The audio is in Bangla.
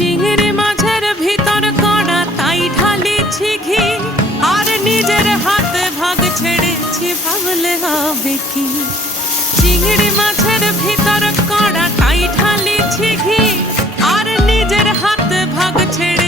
চিংড়ি মাছের ভিতর কড়া তাই ঢালিছি ঘি, আর নিজের হাতে ভাগ ছেড়েছি ভাবলে হবে কি। চিংড়ি মাছের ভিতর কড়া তাই ঢালিছি ঘি, আর নিজের হাতে ভাগ ছেড়ে